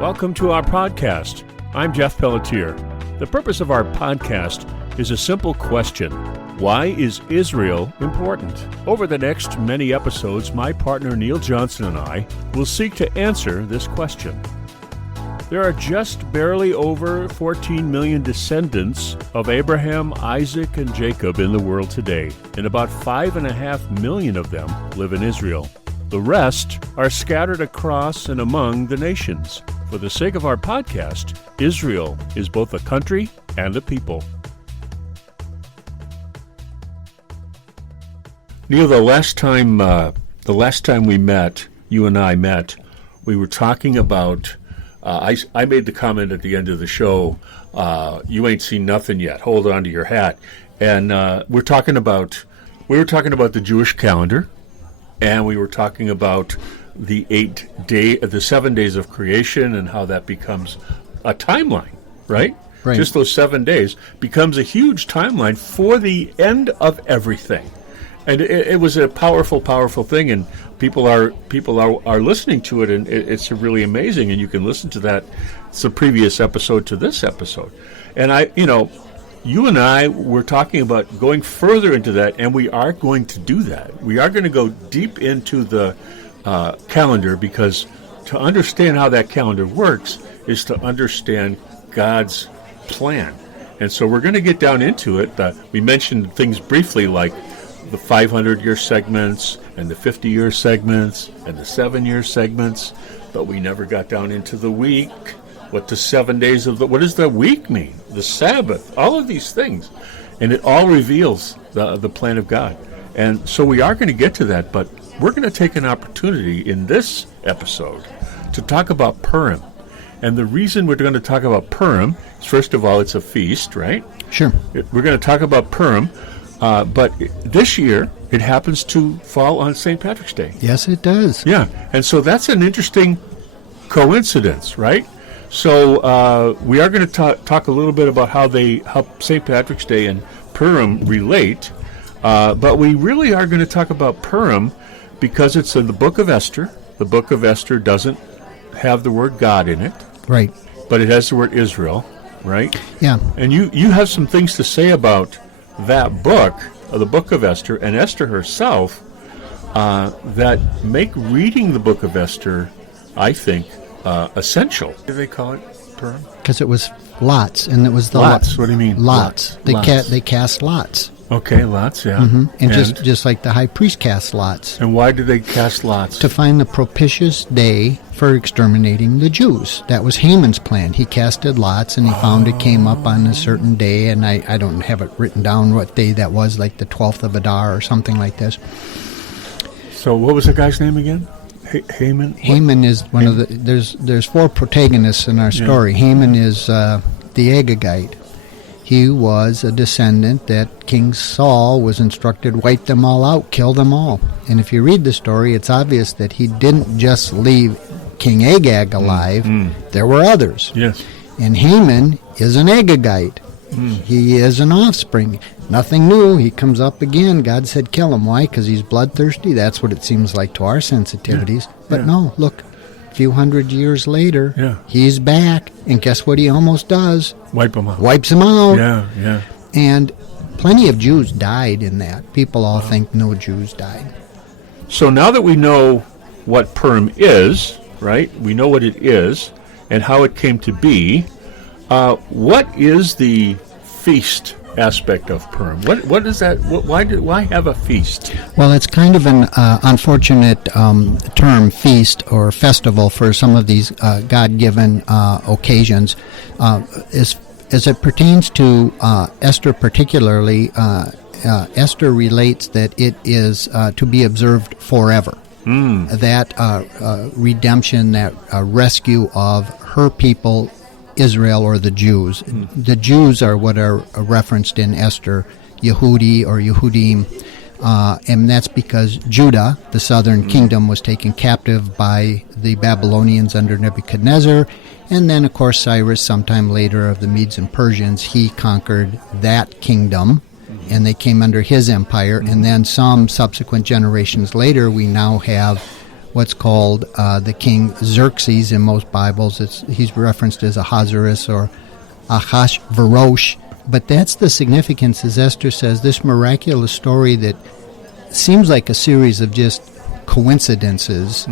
Welcome to our podcast. I'm Jeff Pelletier. The purpose of our podcast is a simple question. Why is Israel important? Over the next many episodes, my partner Neil Johnson and I will seek to answer this question. There are just barely over 14 million descendants of Abraham, Isaac, and Jacob in the world today, and about 5.5 million of them live in Israel. The rest are scattered across and among the nations. For the sake of our podcast, Israel is both a country and a people. Neil, the last time we met, you and I met, we were talking about. I made the comment at the end of the show. You ain't seen nothing yet. Hold on to your hat. And we were talking about the Jewish calendar, and we were talking about the 7 days of creation and how that becomes a timeline, right? Right. Just those 7 days becomes a huge timeline for the end of everything. And it was a powerful, powerful thing, and people are listening to it, and it's really amazing. And you can listen to that. It's the previous episode to this episode, and you and I were talking about going further into that, and we are going to do that. We are going to go deep into the calendar, because to understand how that calendar works is to understand God's plan. And so we're going to get down into it. We mentioned things briefly like the 500-year segments and the 50-year segments and the 7-year segments, but we never got down into the week. What the 7 days of what does the week mean? The Sabbath, all of these things, and it all reveals the plan of God. And so we are going to get to that, but we're going to take an opportunity in this episode to talk about Purim. And the reason we're going to talk about Purim is, first of all, it's a feast, right? Sure. We're going to talk about Purim. But this year, it happens to fall on St. Patrick's Day. Yes, it does. Yeah, and so that's an interesting coincidence, right? So we are going to talk a little bit about how St. Patrick's Day and Purim relate, but we really are going to talk about Purim because it's in the book of Esther. The book of Esther doesn't have the word God in it. Right. But it has the word Israel, right? Yeah. And you have some things to say about that book, the book of Esther, and Esther herself, that make reading the book of Esther, I think, essential. What do they call it, Perm? Because it was lots, and it was the lots. What do you mean? Lots. They cast lots. Okay, lots, yeah. Mm-hmm. And just like the high priest cast lots. And why did they cast lots? To find the propitious day for exterminating the Jews. That was Haman's plan. He casted lots, and he found it came up on a certain day, and I don't have it written down what day that was, like the 12th of Adar or something like this. So what was the guy's name again? Haman? Haman is one of the... There's four protagonists in our story. Yeah. Haman is the Agagite. He was a descendant that King Saul was instructed, wipe them all out, kill them all. And if you read the story, it's obvious that he didn't just leave King Agag alive. There were others. Yes. And Haman is an Agagite. He is an offspring. Nothing new. He comes up again. God said kill him. Why? Because he's bloodthirsty. That's what it seems like to our sensitivities. Yeah. But no, look. A few hundred years later, he's back, and guess what he almost does? Wipe him out. Wipes him out. Yeah. And plenty of Jews died in that. People all think no Jews died. So now that we know what Purim is, right, we know what it is and how it came to be, what is the feast aspect of Purim? What is that? Why have a feast? Well, it's kind of an unfortunate term, feast or festival, for some of these God-given occasions. As it pertains to Esther particularly, Esther relates that it is to be observed forever. That redemption, that rescue of her people, Israel, or the Jews. The Jews are what are referenced in Esther, Yehudi or Yehudim, and that's because Judah, the southern kingdom, was taken captive by the Babylonians under Nebuchadnezzar, and then, of course, Cyrus, sometime later, of the Medes and Persians, he conquered that kingdom, and they came under his empire, and then some subsequent generations later, we now have what's called the king Xerxes in most Bibles. He's referenced as Ahasuerus or Ahasuerus. But that's the significance, as Esther says, this miraculous story that seems like a series of just coincidences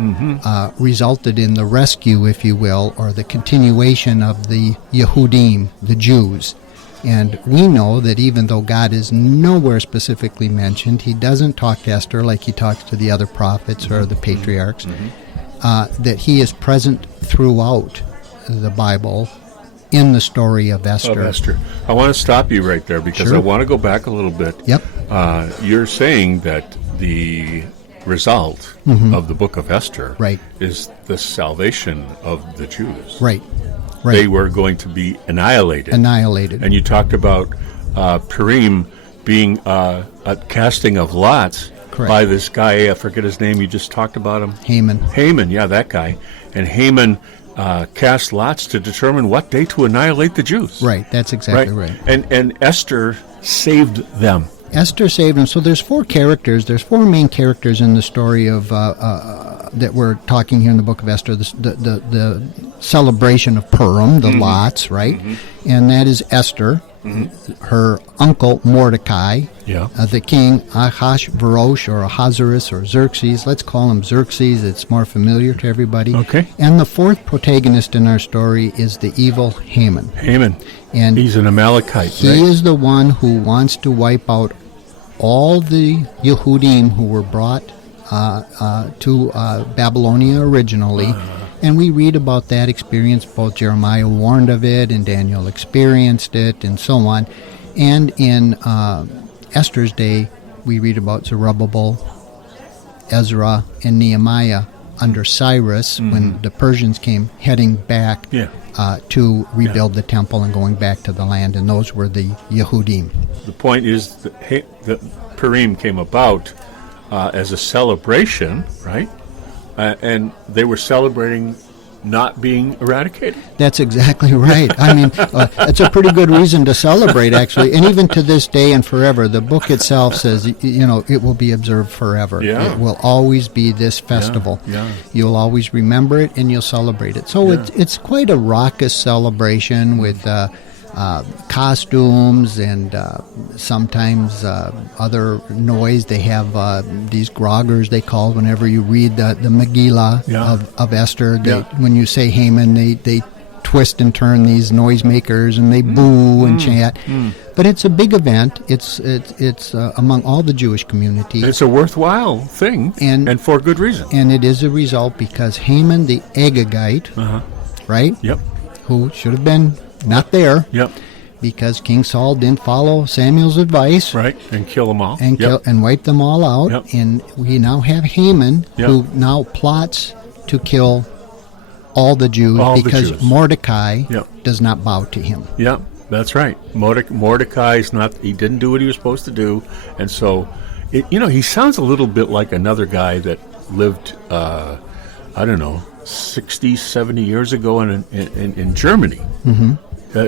resulted in the rescue, if you will, or the continuation of the Yehudim, the Jews. And we know that even though God is nowhere specifically mentioned, he doesn't talk to Esther like he talks to the other prophets or the patriarchs, that he is present throughout the Bible in the story of Esther. I want to stop you right there because I want to go back a little bit. Yep. You're saying that the result of the book of Esther is the salvation of the Jews. Right. They were going to be annihilated. And you talked about Purim being a casting of lots by this guy, I forget his name, you just talked about him. Haman, yeah, that guy. And Haman cast lots to determine what day to annihilate the Jews. Right, that's exactly right. And Esther saved them. Esther saved them. So there's four main characters in the story of that we're talking here in the book of Esther, the celebration of Purim, the lots, right? And that is Esther, her uncle Mordecai, the king Ahasuerus or Ahasuerus or Xerxes. Let's call him Xerxes. It's more familiar to everybody. Okay. And the fourth protagonist in our story is the evil Haman. And he's an Amalekite, He is the one who wants to wipe out all the Yehudim who were brought to Babylonia originally. And we read about that experience. Both Jeremiah warned of it, and Daniel experienced it, and so on. And in Esther's day, we read about Zerubbabel, Ezra, and Nehemiah under Cyrus when the Persians came heading back to rebuild the temple and going back to the land, and those were the Yehudim. The point is that Purim came about as a celebration, right? And they were celebrating not being eradicated. That's exactly right. I mean, it's a pretty good reason to celebrate, actually. And even to this day and forever, the book itself says, it will be observed forever. Yeah. It will always be this festival. Yeah. You'll always remember it and you'll celebrate it. So it's quite a raucous celebration with costumes and sometimes other noise. They have these groggers, they call, whenever you read the Megillah of Esther. When you say Haman, they twist and turn these noisemakers and they boo and chant. But it's a big event. It's among all the Jewish community. It's a worthwhile thing, and for good reason. And it is a result because Haman the Agagite, right? Yep. Who should have been not there. Yep. Because King Saul didn't follow Samuel's advice. Right, and kill them all. And wipe them all out. Yep. And we now have Haman, who now plots to kill all the Jews because Mordecai does not bow to him. Yep, that's right. Mordecai's not, he didn't do what he was supposed to do. And so, he sounds a little bit like another guy that lived, 60, 70 years ago in Germany.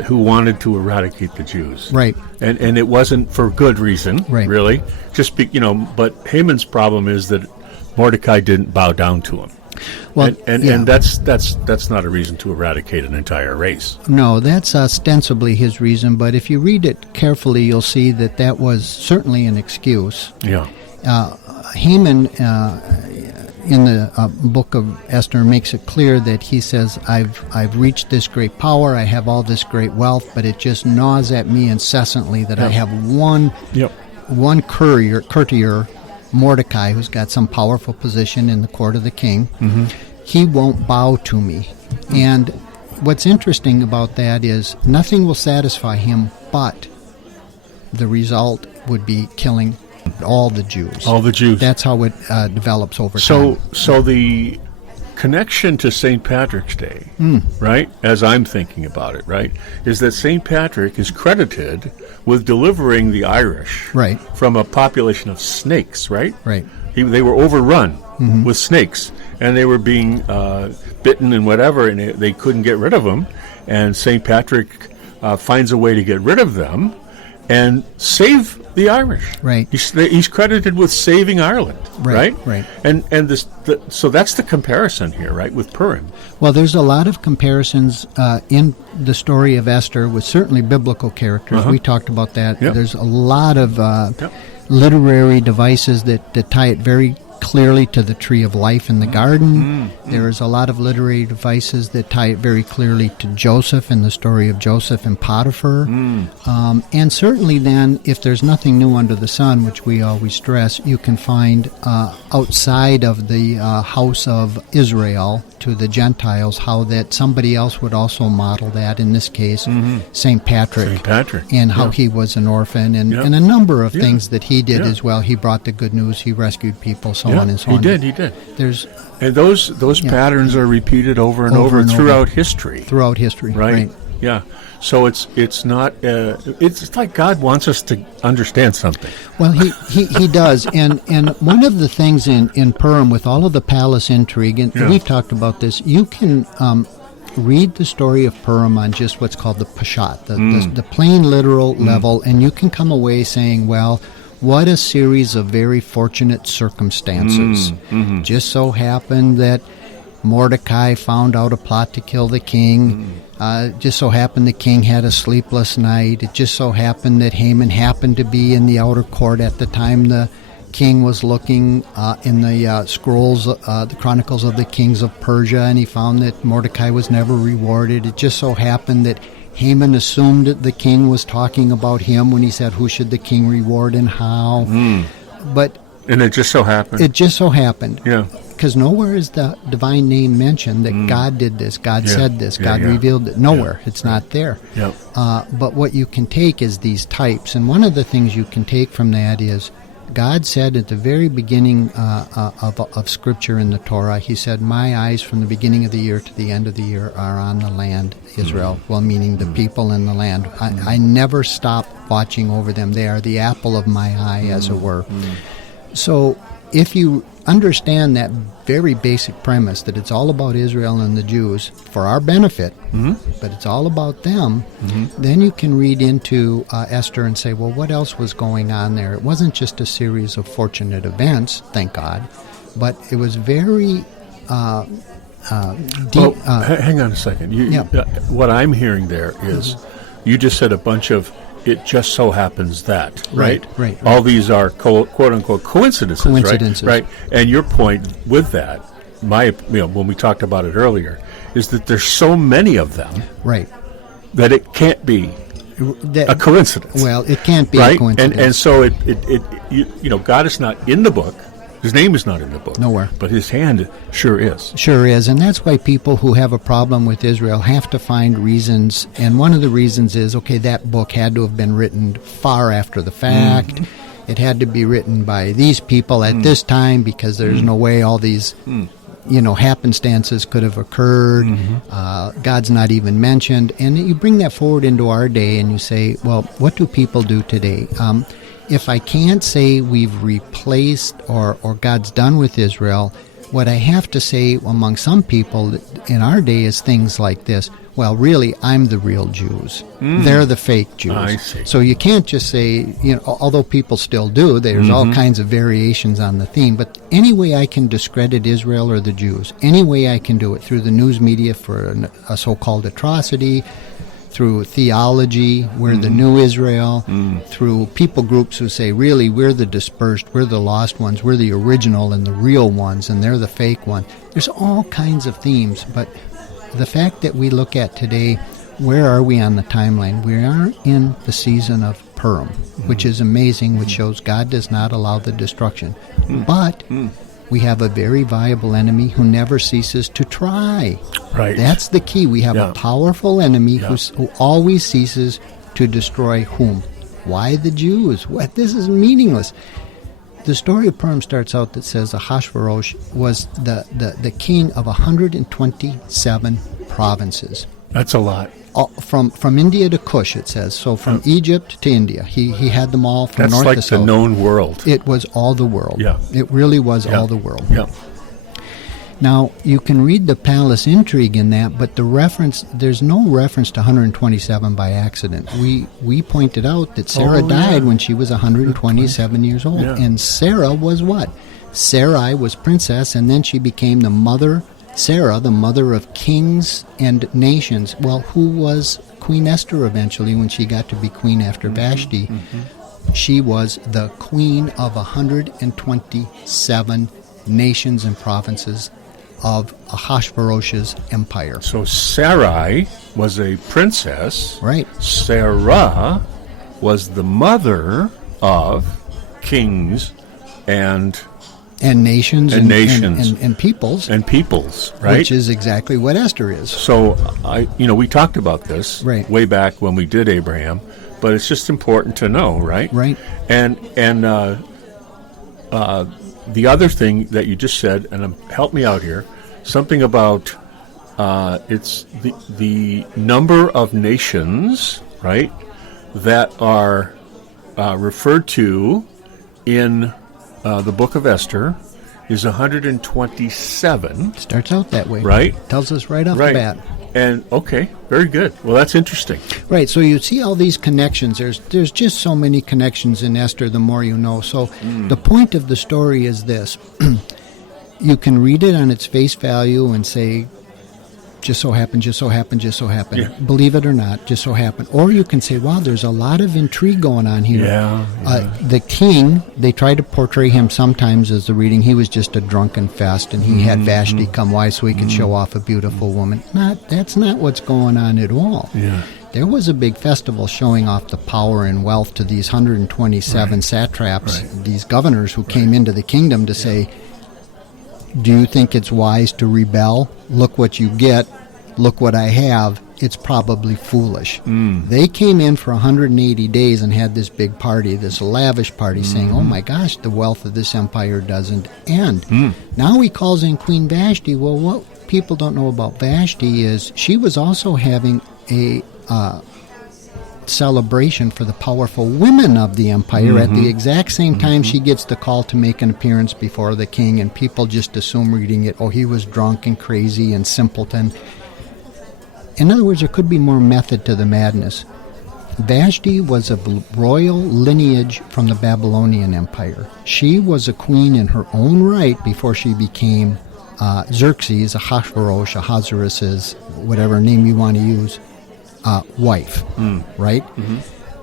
Who wanted to eradicate the Jews, right? And it wasn't for good reason, right? Really, just But Haman's problem is that Mordecai didn't bow down to him. Well, and that's not a reason to eradicate an entire race. No, that's ostensibly his reason. But if you read it carefully, you'll see that was certainly an excuse. Yeah. Haman in the book of Esther makes it clear that he says, I've reached this great power, I have all this great wealth, but it just gnaws at me incessantly that I have one courtier, Mordecai, who's got some powerful position in the court of the king. He won't bow to me. And what's interesting about that is nothing will satisfy him, but the result would be killing all the Jews. All the Jews. That's how it develops over time. So the connection to St. Patrick's Day, right, as I'm thinking about it, right, is that St. Patrick is credited with delivering the Irish from a population of snakes, right? Right. They were overrun with snakes, and they were being bitten and whatever, and they couldn't get rid of them. And St. Patrick finds a way to get rid of them. and save the Irish. Right. He's credited with saving Ireland. Right. Right. And so that's the comparison here, right, with Purim. Well, there's a lot of comparisons in the story of Esther with certainly biblical characters. We talked about that. Yep. There's a lot of literary devices that tie it very clearly to the tree of life in the garden. There is a lot of literary devices that tie it very clearly to Joseph and the story of Joseph and Potiphar. And certainly then, if there's nothing new under the sun, which we always stress, you can find outside of the house of Israel to the Gentiles how that somebody else would also model that, in this case, St. Patrick. St. Patrick. And how he was an orphan and a number of things that he did as well. He brought the good news. He rescued people, so on and so on. He did. There's And those patterns are repeated over and over throughout history. Throughout history, right? Yeah. So it's not it's like God wants us to understand something. Well, he does, and one of the things in Purim with all of the palace intrigue, and we've talked about this, you can read the story of Purim on just what's called the Peshat, the plain literal level, and you can come away saying, well, what a series of very fortunate circumstances. Just so happened that Mordecai found out a plot to kill the king. Just so happened the king had a sleepless night. It just so happened that Haman happened to be in the outer court at the time the king was looking in the scrolls, the Chronicles of the Kings of Persia, and he found that Mordecai was never rewarded. It just so happened that Haman assumed that the king was talking about him when he said, who should the king reward and how? And it just so happened. It just so happened. Yeah. Because nowhere is the divine name mentioned that God did this, God said this, God revealed it. Nowhere. It's not there. Yep. But what you can take is these types. And one of the things you can take from that is God said at the very beginning of Scripture in the Torah, he said, my eyes from the beginning of the year to the end of the year are on the land, Israel, well, meaning the people in the land. I never stop watching over them. They are the apple of my eye, as it were. So if you understand that very basic premise that it's all about Israel and the Jews for our benefit, but it's all about them, then you can read into Esther and say, well, what else was going on there? It wasn't just a series of fortunate events, thank God, but it was very deep. Well, hang on a second. What I'm hearing there is you just said a bunch of it just so happens that, right? Right. All these are quote-unquote coincidences, right? And your point with that, when we talked about it earlier, is that there's so many of them, right, that it can't be a coincidence. Well, it can't be right? a coincidence. And so God is not in the book. His name is not in the book. Nowhere. But his hand sure is. Sure is. And that's why people who have a problem with Israel have to find reasons. And one of the reasons is, okay, that book had to have been written far after the fact. It had to be written by these people at this time because there's no way all these, happenstances could have occurred. God's not even mentioned. And you bring that forward into our day and you say, well, what do people do today? If I can't say we've replaced or God's done with Israel, what I have to say among some people in our day is things like this. Well, really, I'm the real Jews. They're the fake Jews. I see. So you can't just say, although people still do, there's all kinds of variations on the theme, but any way I can discredit Israel or the Jews, any way I can do it through the news media for a so-called atrocity, through theology, we're the new Israel, through people groups who say, really, we're the dispersed, we're the lost ones, we're the original and the real ones, and they're the fake one. There's all kinds of themes, but the fact that we look at today, where are we on the timeline? We are in the season of Purim, which is amazing, which shows God does not allow the destruction. But we have a very viable enemy who never ceases to try. Right. That's the key. We have a powerful enemy who always ceases to destroy whom? Why the Jews? What? This is meaningless. The story of Perm starts out that says Ahasuerus was the king of 127 provinces. That's a lot. From India to Kush, it says. So from Egypt to India. He had them all from north to south. That's like the known world. It was all the world. Yeah. It really was all the world. Yeah. Now, you can read the palace intrigue in that, but there's no reference to 127 by accident. We pointed out that Sarah died when she was 127 years old. Yeah. And Sarah was what? Sarai was princess, and then she became the mother, Sarah, the mother of kings and nations. Well, who was Queen Esther eventually when she got to be queen after Vashti? She was the queen of 127 nations and provinces of Ahasuerus's empire. So Sarai was a princess. Right. Sarah was the mother of kings and nations and nations and peoples, right? Which is exactly what Esther is. So we talked about this way back when we did Abraham, but it's just important to know, right? Right. And the other thing that you just said, and help me out here, something about it's the number of nations, right, that are referred to in the book of Esther is 127. Starts out that way. Right. Tells us right off the bat. And, okay, very good. Well, that's interesting. Right, so you see all these connections. There's just so many connections in Esther, the more you know. So the point of the story is this. You can read it on its face value and say, just so happened, just so happened, just so happened. Yeah. Believe it or not, just so happened. Or you can say, wow, there's a lot of intrigue going on here. Yeah. The king, they try to portray him sometimes as the reading. He was just a drunken fest, and he had Vashti come wise so he could show off a beautiful woman. That's not what's going on at all. Yeah. There was a big festival showing off the power and wealth to these 127 satraps, these governors who came into the kingdom to say, do you think it's wise to rebel? Look what you get. Look what I have. It's probably foolish. They came in for 180 days and had this big party, this lavish party, saying, oh my gosh, the wealth of this empire doesn't end. Now he calls in Queen Vashti. Well, what people don't know about Vashti is she was also having a celebration for the powerful women of the empire at the exact same time she gets the call to make an appearance before the king, and people just assume reading it, oh, he was drunk and crazy and simpleton. In other words, there could be more method to the madness. Vashti was of royal lineage from the Babylonian Empire. She was a queen in her own right before she became Xerxes, Ahasuerus's, whatever name you want to use, wife, right?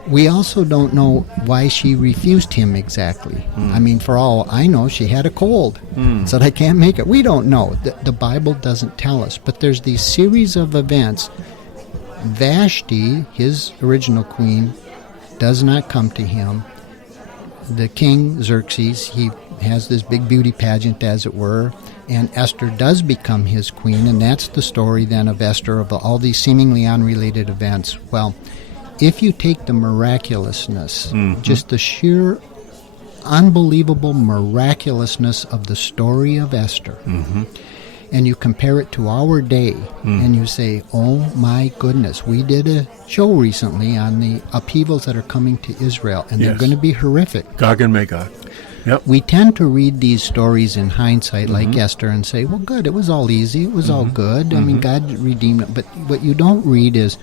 We also don't know why she refused him exactly. I mean, for all I know, she had a cold. Said, I can't make it. We don't know. The Bible doesn't tell us. But there's these series of events. Vashti, his original queen, does not come to him. The king, Xerxes, he has this big beauty pageant, as it were, and Esther does become his queen, and that's the story then of Esther, of all these seemingly unrelated events. Well, if you take the miraculousness, just the sheer unbelievable miraculousness of the story of Esther, and you compare it to our day, and you say, oh my goodness, we did a show recently on the upheavals that are coming to Israel, and they're going to be horrific. Gog and Magog. Yep. We tend to read these stories in hindsight, like Esther, and say, well, good, it was all easy, it was all good. I mean, God redeemed it. But what you don't read is,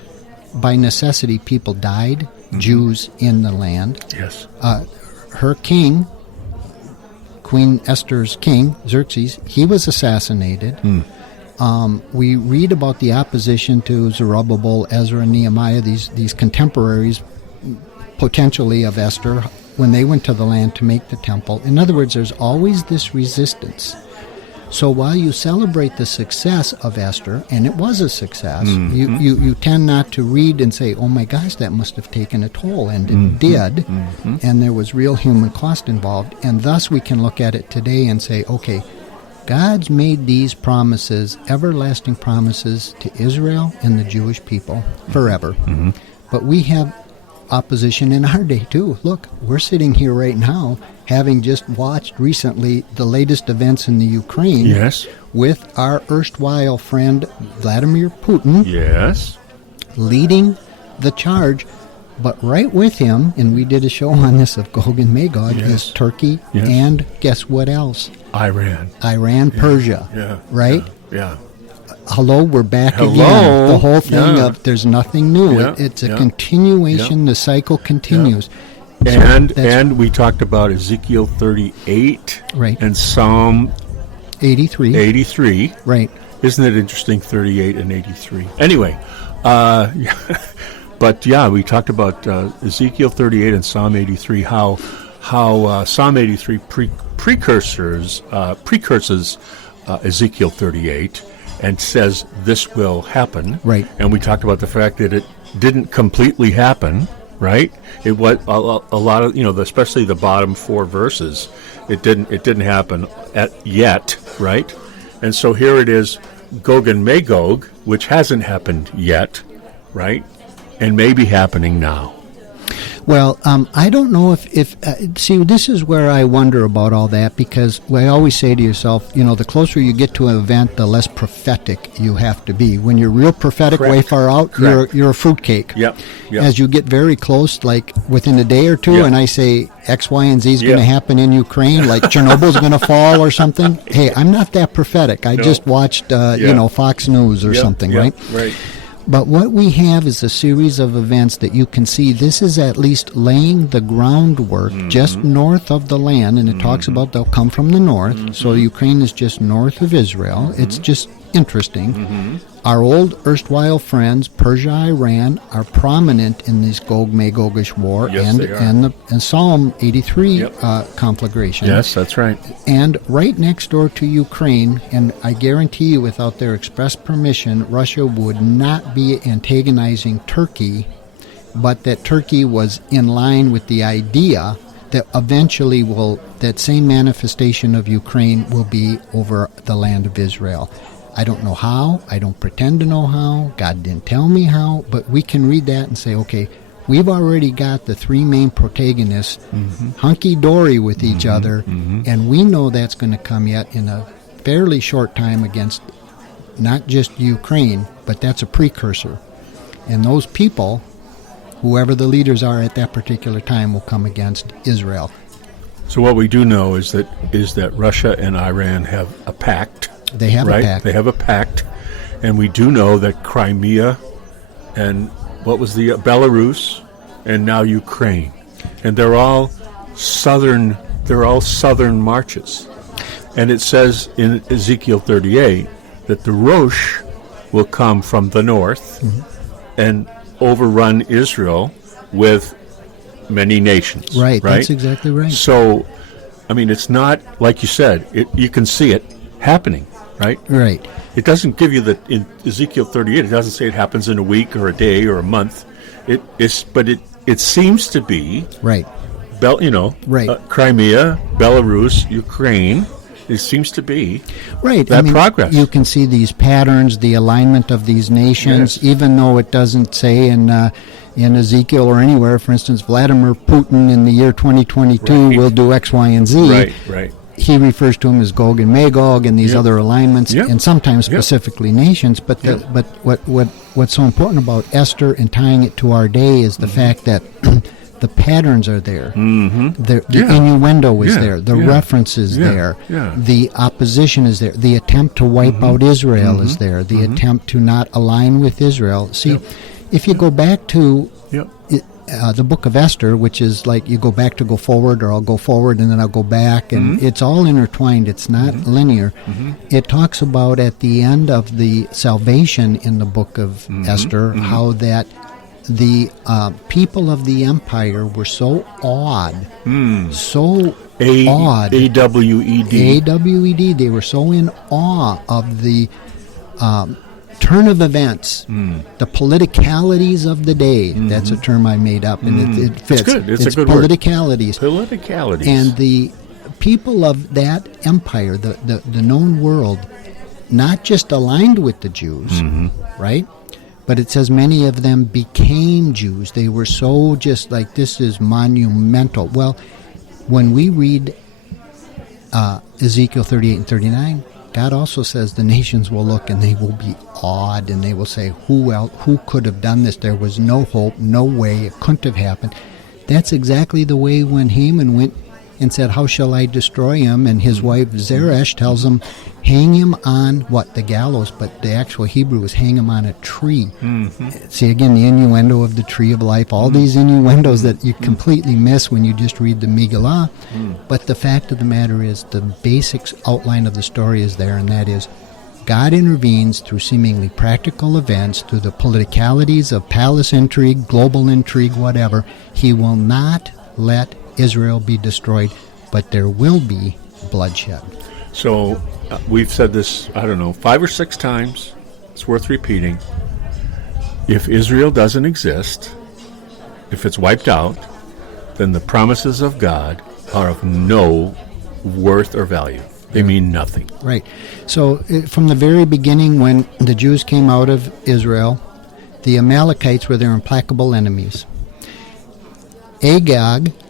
by necessity, people died, Jews in the land. Yes. Her king, Queen Esther's king, Xerxes, he was assassinated. We read about the opposition to Zerubbabel, Ezra, and Nehemiah, these contemporaries, potentially of Esther, when they went to the land to make the temple. In other words, there's always this resistance. So while you celebrate the success of Esther, and it was a success, you tend not to read and say, oh my gosh, that must have taken a toll, and it did, and there was real human cost involved, and thus we can look at it today and say, okay, God's made these promises, everlasting promises to Israel and the Jewish people forever, but we have opposition in our day too. Look, we're sitting here right now having just watched recently the latest events in the Ukraine with our erstwhile friend Vladimir Putin Yes. leading the charge But right with him, and we did a show on this of Gog and Magog, Yes. is Turkey, Yes. and guess what else? Iran. Persia, Yeah. right? Yeah. Hello, we're back Hello. again. The whole thing Yeah. of there's nothing new. Yeah. It's a Yeah. continuation. The cycle continues. And that's- and we talked about Ezekiel 38 Right. and Psalm 83. 83. Right. Isn't it interesting, 38 and 83? Anyway, but yeah, we talked about Ezekiel 38 and Psalm 83, how Psalm 83 precurses Ezekiel 38 and says this will happen. Right. And we talked about the fact that it didn't completely happen, right? It was a lot of, especially the bottom 4 verses. It didn't happen yet, right? And so here it is, Gog and Magog, which hasn't happened yet, right? And may be happening now. Well, I don't know if see, this is where I wonder about all that, because I always say to yourself, the closer you get to an event, the less prophetic you have to be. When you're real prophetic Correct. way far out, Correct. you're a fruitcake. Yep. As you get very close, like within a day or two, Yep. and I say X, Y, and Z is going to Yep. happen in Ukraine, like Chernobyl's going to fall or something. Hey, I'm not that prophetic. I No. just watched, Fox News or Yep, something, yep, right? Right. But what we have is a series of events that you can see. This is at least laying the groundwork just north of the land, and it talks about they'll come from the north. So Ukraine is just north of Israel. It's just interesting. Our old erstwhile friends, Persia, Iran, are prominent in this Gog-Magogish war Yes, and they are. and Psalm 83 Yep. conflagration. Yes, that's right. And right next door to Ukraine, and I guarantee you without their express permission, Russia would not be antagonizing Turkey, but that Turkey was in line with the idea that eventually that same manifestation of Ukraine will be over the land of Israel. I don't know how. I don't pretend to know how. God didn't tell me how. But we can read that and say, okay, we've already got the 3 main protagonists hunky-dory with each other, and we know that's going to come yet in a fairly short time against not just Ukraine, but that's a precursor. And those people, whoever the leaders are at that particular time, will come against Israel. So what we do know is that Russia and Iran have a pact. They have right? a pact. They have a pact, and we do know that Crimea and what was the Belarus and now Ukraine, and they're all southern marches. And it says in Ezekiel 38 that the Rosh will come from the north and overrun Israel with many nations. Right, that's exactly right. So, I mean, it's not, like you said, you can see it happening, right? Right. It doesn't give you in Ezekiel 38, it doesn't say it happens in a week or a day or a month. But it seems to be, Right. right. Crimea, Belarus, Ukraine. It seems to be Right. that progress. You can see these patterns, the alignment of these nations, Yes. even though it doesn't say in Ezekiel or anywhere, for instance, Vladimir Putin in the year 2022 Right. will do X, Y, and Z. Right. He refers to them as Gog and Magog and these Yep. other alignments, Yep. and sometimes Yep. specifically nations. But Yep. but what's so important about Esther and tying it to our day is the fact that the patterns are there. The Yeah. innuendo is Yeah. there. The Yeah. reference is Yeah. there. Yeah. The opposition is there. The attempt to wipe out Israel is there. The attempt to not align with Israel. See, if you go back to Yep. the book of Esther, which is like you go back to go forward, or I'll go forward and then I'll go back, and it's all intertwined. It's not linear. It talks about at the end of the salvation in the book of Esther, how that the people of the empire were so awed, so awed. AWED. AWED. They were so in awe of the turn of events, the politicalities of the day. That's a term I made up, and it fits. It's good. It's a good word. politicalities. Politicalities. And the people of that empire, the known world, not just aligned with the Jews, right? But it says many of them became Jews. They were so just like, this is monumental. Well, when we read Ezekiel 38 and 39, God also says the nations will look and they will be awed and they will say, who could have done this? There was no hope, no way, it couldn't have happened. That's exactly the way when Haman went and said, how shall I destroy him? And his wife Zeresh tells him, hang him on, the gallows, but the actual Hebrew is hang him on a tree. See, again, the innuendo of the tree of life, all these innuendos that you completely miss when you just read the Megillah. But the fact of the matter is, the basic outline of the story is there, and that is, God intervenes through seemingly practical events, through the politicalities of palace intrigue, global intrigue, whatever. He will not let Israel be destroyed, but there will be bloodshed. So we've said this, 5 or 6 times. It's worth repeating. If Israel doesn't exist, if it's wiped out, then the promises of God are of no worth or value. They mean nothing. Right. So from the very beginning, when the Jews came out of Israel, the Amalekites were their implacable enemies.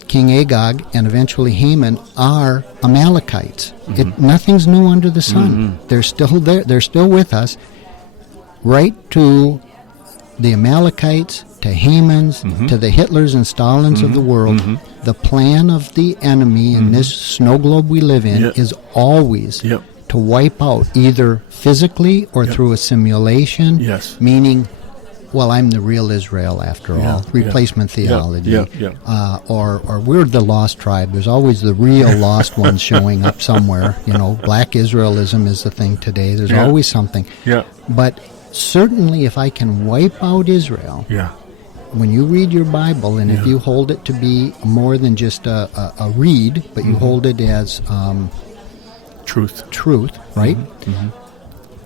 King Agag, and eventually Haman are Amalekites. Nothing's new under the sun. They're still there. They're still with us. Right to the Amalekites, to Haman's, to the Hitlers and Stalins of the world, the plan of the enemy in this snow globe we live in is always to wipe out, either physically or through a simulation, meaning, well, I'm the real Israel after all. Replacement theology. Or we're the lost tribe. There's always the real lost ones showing up somewhere. Black Israelism is the thing today. There's always something. But certainly if I can wipe out Israel, when you read your Bible, and if you hold it to be more than just a read, but you hold it as truth, right?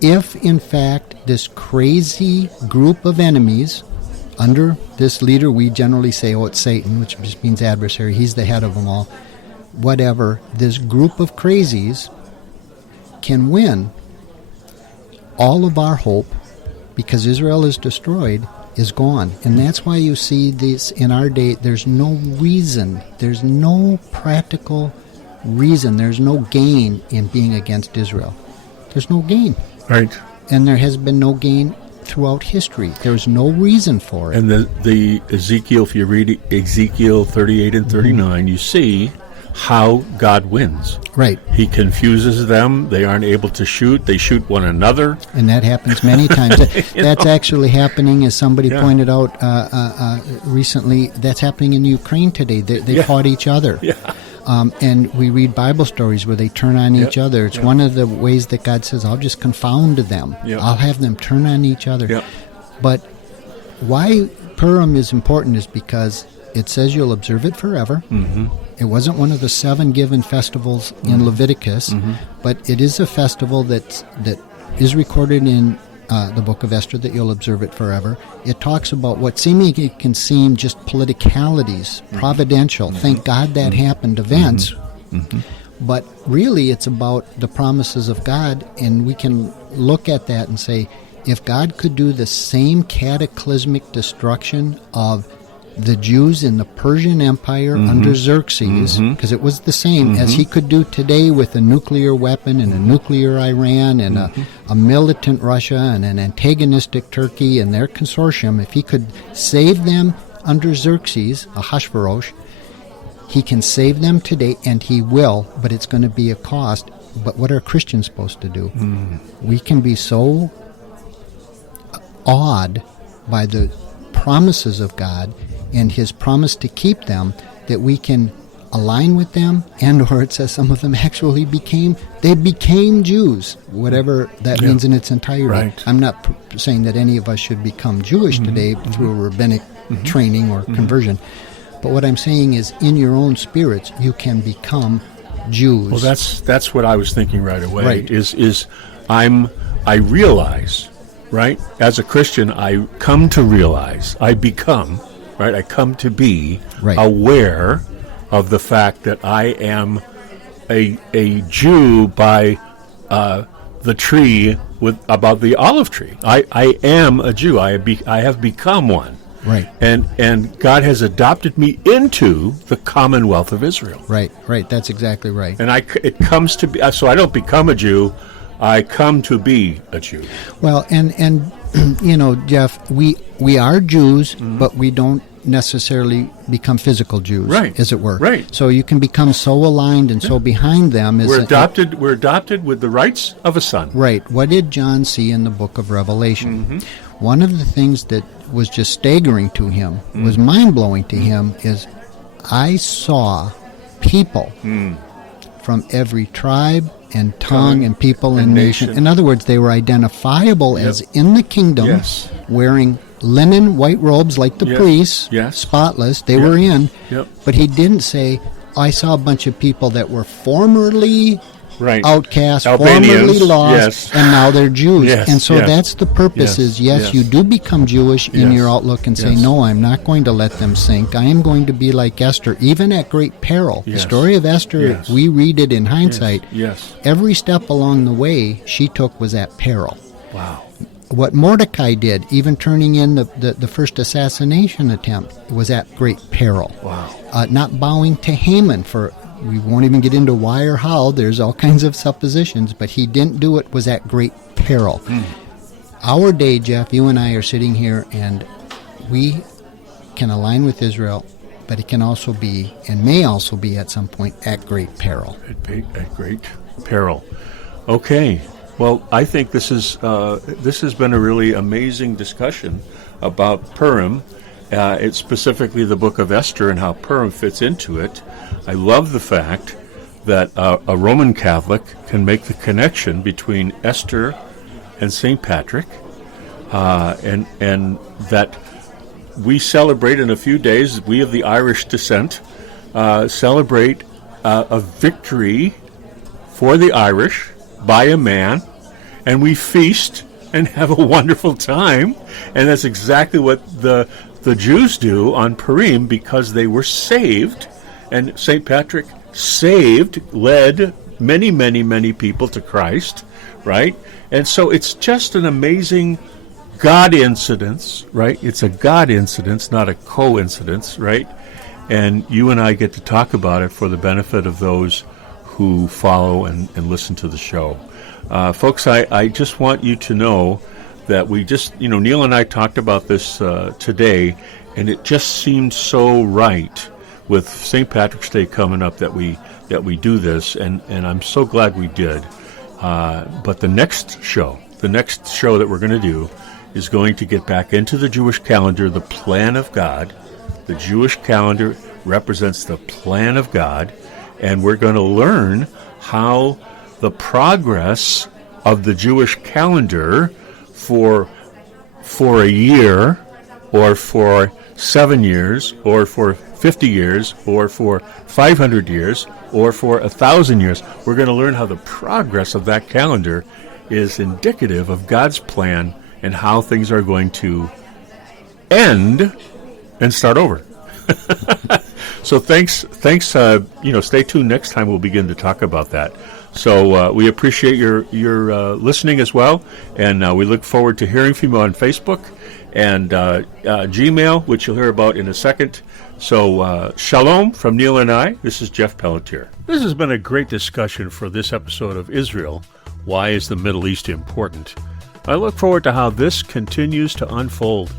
If, in fact, this crazy group of enemies, under this leader, we generally say, it's Satan, which just means adversary, he's the head of them all, whatever, this group of crazies can win, all of our hope, because Israel is destroyed, is gone. And that's why you see this in our day. There's no reason, there's no practical reason, there's no gain in being against Israel. There's no gain. Right. And there has been no gain throughout history. There's no reason for it. And the Ezekiel, if you read Ezekiel 38 and 39, you see how God wins. Right. He confuses them. They aren't able to shoot. They shoot one another. And that happens many times. That's actually happening, as somebody pointed out recently, that's happening in Ukraine today. They fought each other. And we read Bible stories where they turn on each other. It's one of the ways that God says, I'll just confound them. I'll have them turn on each other. But why Purim is important is because it says you'll observe it forever. It wasn't one of the 7 given festivals in Leviticus, but it is a festival that is recorded in the book of Esther, that you'll observe it forever. It talks about what seemingly can seem just politicalities, providential, thank God that happened events, but really it's about the promises of God, and we can look at that and say, if God could do the same cataclysmic destruction of the Jews in the Persian Empire under Xerxes, because it was the same as he could do today with a nuclear weapon and a nuclear Iran and a militant Russia and an antagonistic Turkey and their consortium. If he could save them under Xerxes, Ahasuerus, he can save them today, and he will, but it's going to be a cost. But what are Christians supposed to do? We can be so awed by the promises of God and his promise to keep them that we can align with them, and or it says some of them actually became Jews, whatever that means in its entirety. Right. I'm not saying that any of us should become Jewish today through rabbinic training or conversion, but what I'm saying is in your own spirits you can become Jews. Well, that's what I was thinking right away. Right. I realize, right, as a Christian, I come to realize, I become, right, I come to be aware of the fact that I am a Jew by the tree about the olive tree. I am a Jew. I have become one. Right. And God has adopted me into the Commonwealth of Israel. Right. That's exactly right. And it comes to be, so I don't become a Jew I come to be a Jew. Well, and Jeff, we are Jews, but we don't necessarily become physical Jews, right, as it were. Right. So you can become so aligned and so behind them. We're adopted with the rights of a son. Right. What did John see in the book of Revelation? One of the things that was just staggering to him, was mind-blowing to him, is I saw people from every tribe and tongue and people and nation. In other words, they were identifiable as in the kingdom, wearing linen white robes like the priests, spotless. They were in. But he didn't say, I saw a bunch of people that were formerly outcasts, formerly lost, and now they're Jews. And so that's the purpose is, you do become Jewish in your outlook and say, no, I'm not going to let them sink. I am going to be like Esther, even at great peril. The story of Esther, we read it in hindsight. Every step along the way she took was at peril. Wow. What Mordecai did, even turning in the first assassination attempt, was at great peril. Wow. Not bowing to Haman for... We won't even get into why or how. There's all kinds of suppositions, but he didn't do it, was at great peril. Our day, Jeff, you and I are sitting here, and we can align with Israel, but it can also be, and may also be at some point, at great peril. At great peril. Okay. Well, I think this has been a really amazing discussion about Purim. It's specifically the book of Esther and how Purim fits into it. I love the fact that a Roman Catholic can make the connection between Esther and St. Patrick, and that we celebrate in a few days, we of the Irish descent, celebrate a victory for the Irish by a man, and we feast and have a wonderful time, and that's exactly what the Jews do on Purim, because they were saved, and St. Patrick led many, many, many people to Christ, right? And so it's just an amazing God incidence, right? It's a God incidence, not a coincidence, right? And you and I get to talk about it for the benefit of those who follow and listen to the show. Folks, I just want you to know that we just, Neil and I talked about this today, and it just seemed so right with St. Patrick's Day coming up that we do this, and I'm so glad we did. But the next show that we're going to do is going to get back into the Jewish calendar, the plan of God. The Jewish calendar represents the plan of God, and we're going to learn how the progress of the Jewish calendar for a year, or for 7 years, or for 50 years, or for 500 years, or for 1,000 years. We're going to learn how the progress of that calendar is indicative of God's plan and how things are going to end and start over. So thanks. Stay tuned. Next time we'll begin to talk about that. So we appreciate your listening as well, and we look forward to hearing from you on Facebook and Gmail, which you'll hear about in a second. So shalom from Neil and I. This is Jeff Pelletier. This has been a great discussion for this episode of Israel. Why is the Middle East important? I look forward to how this continues to unfold.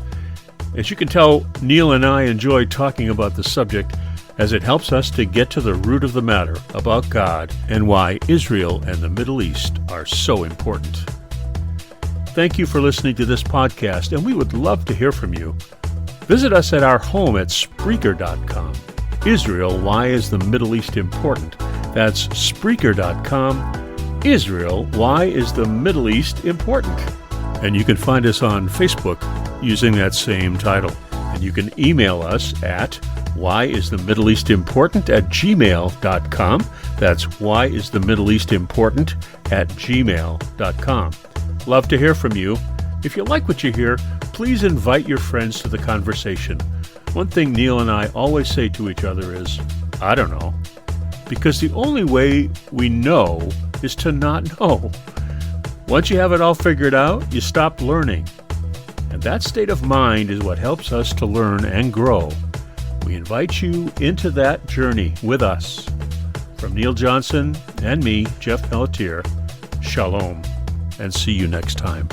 As you can tell, Neil and I enjoy talking about the subject, as it helps us to get to the root of the matter about God and why Israel and the Middle East are so important. Thank you for listening to this podcast, and we would love to hear from you. Visit us at our home at Spreaker.com. Israel, why is the Middle East important? That's Spreaker.com. Israel, why is the Middle East important? And you can find us on Facebook using that same title. And you can email us at whyisthemiddleeastimportant@gmail.com. That's whyisthemiddleeastimportant@gmail.com. Love to hear from you. If you like what you hear, please invite your friends to the conversation. One thing Neil and I always say to each other is, I don't know. Because the only way we know is to not know. Once you have it all figured out, you stop learning. And that state of mind is what helps us to learn and grow. We invite you into that journey with us. From Neil Johnson and me, Jeff Pelletier, Shalom. and see you next time.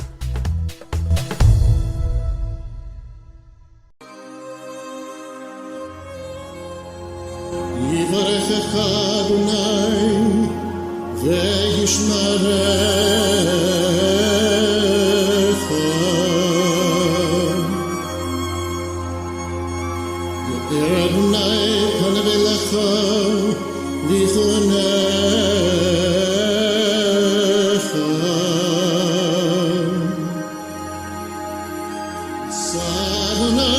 יברכך אדוני וישמרך, יאר אדוני פניו אליך ויחונך, שא אדוני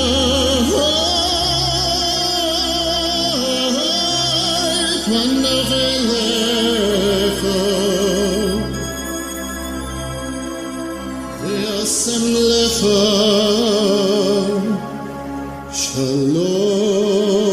פניו אליך וישם לך שלום.